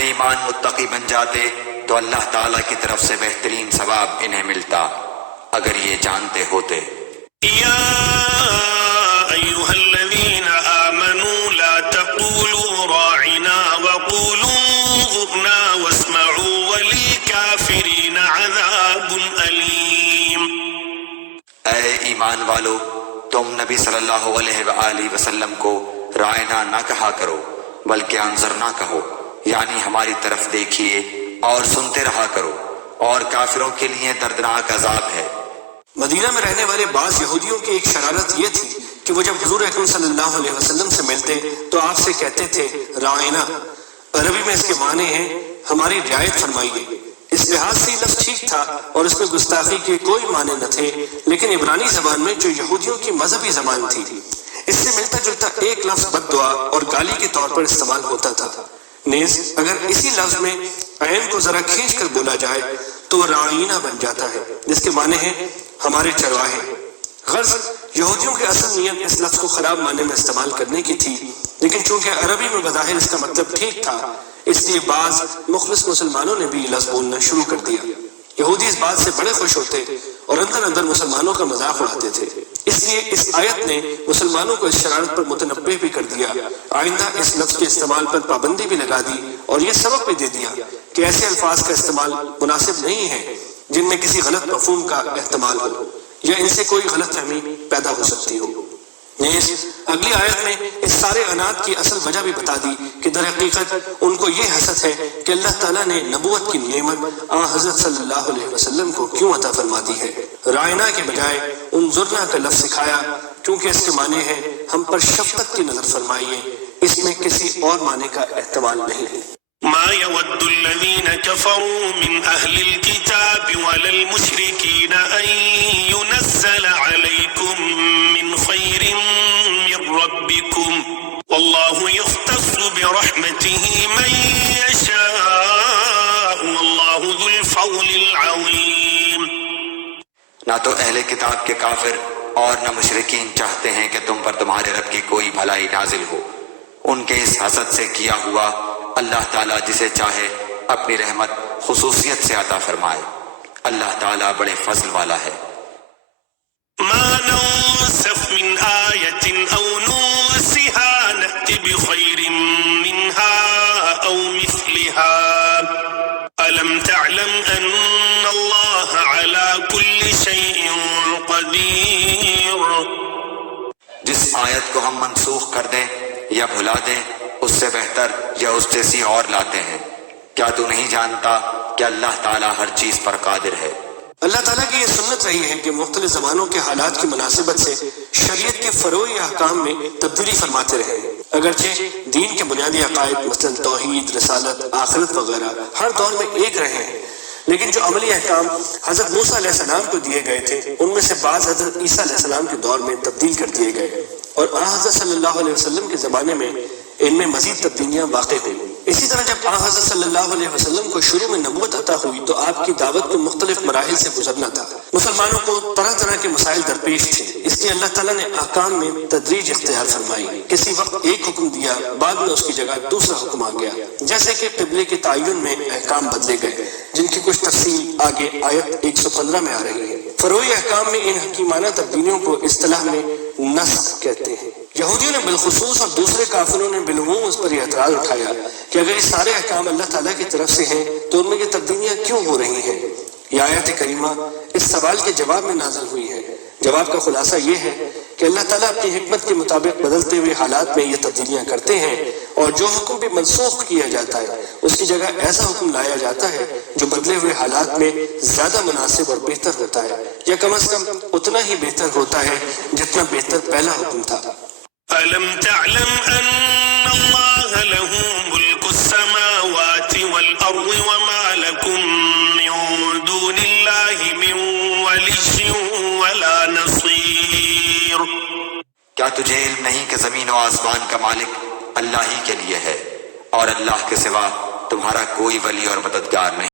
ایمان متقی بن جاتے تو اللہ تعالیٰ کی طرف سے بہترین ثواب انہیں ملتا اگر یہ جانتے ہوتے۔ یا ایھا الذین آمنوا لا تقولوا راعنا وقولوا انظرنا واسمعوا وللکافرین عذاب علیم۔ اے ایمان والو، تم نبی صلی اللہ علیہ وآلہ وسلم کو رائنا نہ کہا کرو بلکہ انظرنا کہو، یعنی ہماری طرف دیکھیے اور سنتے رہا کرو، اور کافروں کے لیے دردناک عذاب ہے۔ مدینہ میں رہنے والے بعض یہودیوں کی ایک شرارت یہ تھی کہ وہ جب حضور اکرم صلی اللہ علیہ وسلم سے ملتے تو آپ سے کہتے تھے رائنا۔ عربی میں اس کے معنی ہیں ہماری رعایت فرمائیے۔ اس لحاظ سے لفظ ٹھیک تھا اور اس میں گستاخی کے کوئی معنی نہ تھے، لیکن عبرانی زبان میں جو یہودیوں کی مذہبی زبان تھی اس سے ملتا جلتا ایک لفظ بد دعا اور گالی کے طور پر استعمال ہوتا تھا۔ نیز اگر اسی لفظ میں عین کو ذرا کھینچ کر بولا جائے تو وہ رعینہ بن جاتا ہے، جس کے معنی ہیں ہمارے چرواہے۔ غرض یہودیوں کی اصل نیت اس لفظ کو خراب معنی میں استعمال کرنے کی تھی، لیکن چونکہ عربی میں بظاہر اس کا مطلب ٹھیک تھا اس لیے بعض مخلص مسلمانوں نے بھی یہ لفظ بولنا شروع کر دیا۔ یہودی اس بات سے بڑے خوش ہوتے اور اندر اندر مسلمانوں کا مذاق اڑاتے تھے، اس لیے اس آیت نے مسلمانوں کو اس شرارت پر متنبہ بھی کر دیا، آئندہ اس لفظ کے استعمال پر پابندی بھی لگا دی اور یہ سبق بھی دے دیا کہ ایسے الفاظ کا استعمال مناسب نہیں ہے جن میں کسی غلط مفہوم کا احتمال ہو یا ان سے کوئی غلط فہمی پیدا ہو سکتی ہو۔ نیز اگلی آیت میں اس سارے عناد کی اصل وجہ بھی بتا دی کہ در حقیقت ان کو یہ حسد ہے کہ اللہ تعالیٰ نے نبوت کی نعمت حضرت صلی اللہ علیہ وسلم کو کیوں عطا فرما دی ہے۔ رائنا کے بجائے انظرنا کا لفظ سکھایا کیونکہ اس کے معنی ہے ہم پر شفقت کی نظر فرمائیے، اس میں کسی اور معنی کا احتمال نہیں۔ ما يود الذين كفروا من أهل الكتاب ولا المشركين أن ينزل عليكم من خير من ربكم والله يختص برحمته من يشاء والله ذو الفضل العظيم۔ نہ تو اہل کتاب کے کافر اور نہ مشرکین چاہتے ہیں کہ تم پر تمہارے رب کی کوئی بھلائی نازل ہو، ان کے اس حسد سے کیا ہوا اللہ تعالیٰ جسے چاہے اپنی رحمت خصوصیت سے عطا فرمائے، اللہ تعالیٰ بڑے فضل والا ہے۔ ما ننسخ من آية أو ننسها نأت بخير منها أو مثلها ألم تعلم أن الله على كل شيء قدير۔ جس آیت کو ہم منسوخ کر دیں یا بھلا دیں اس سے بہتر یا اس جیسی اور لاتے ہیں، کیا تو نہیں جانتا کہ اللہ تعالیٰ ہر چیز پر قادر ہے۔ اللہ تعالیٰ کی یہ سنت رہی ہے کہ مختلف زمانوں کے حالات کی مناسبت سے شریعت کے فروعی احکام میں تبدیلی فرماتے رہے، اگرچہ دین کے بنیادی عقائد مثلا توحید، رسالت، آخرت وغیرہ ہر دور میں ایک رہے ہیں، لیکن جو عملی احکام حضرت موسیٰ علیہ السلام کو دیے گئے تھے ان میں سے بعض حضرت عیسیٰ علیہ السلام کے دور میں تبدیل کر دیے گئے اور حضرت صلی اللہ علیہ وسلم کے زمانے میں ان میں مزید تبدیلیاں واقع ہوئی۔ اسی طرح جب حضرت صلی اللہ علیہ وسلم کو شروع میں نبوت عطا ہوئی تو آپ کی دعوت کو مختلف مراحل سے گزرنا تھا، مسلمانوں کو طرح طرح کے مسائل درپیش تھے، اس لیے اللہ تعالیٰ نے احکام میں تدریج اختیار فرمائی، کسی وقت ایک حکم دیا بعد میں اس کی جگہ دوسرا حکم آ گیا، جیسے کہ قبلے کے تعین میں احکام بدلے گئے جن کی کچھ تفصیل آگے آیت 115 میں آ رہی ہے۔ فروعی احکام میں ان حکیمانہ تبدیلیوں کو اصطلاح میں نسخ کہتے ہیں۔ یہودیوں نے بالخصوص اور دوسرے کافروں نے بالعموم اس پر یہ اعتراض اٹھایا کہ اگر یہ سارے احکام اللہ تعالیٰ کی طرف سے ہیں تو ان میں یہ تبدیلیاں کیوں ہو رہی ہیں۔ یہ آیت کریمہ اس سوال کے جواب میں نازل ہوئی ہے۔ جواب کا خلاصہ یہ ہے کہ اللہ تعالیٰ اپنی حکمت کے مطابق بدلتے ہوئے حالات میں یہ تبدیلیاں کرتے ہیں، اور جو حکم بھی منسوخ کیا جاتا ہے اس کی جگہ ایسا حکم لایا جاتا ہے جو بدلے ہوئے حالات میں زیادہ مناسب اور بہتر ہوتا ہے، یا کم از کم اتنا ہی بہتر ہوتا ہے جتنا بہتر پہلا حکم تھا۔ ألم تعلم أن الله له ملك السماوات والأرض وما لكم من دون الله من ولي ولا نصير۔ کیا تجھے علم نہیں کہ زمین و آسمان کا مالک اللہ ہی کے لیے ہے اور اللہ کے سوا تمہارا کوئی ولی اور مددگار نہیں۔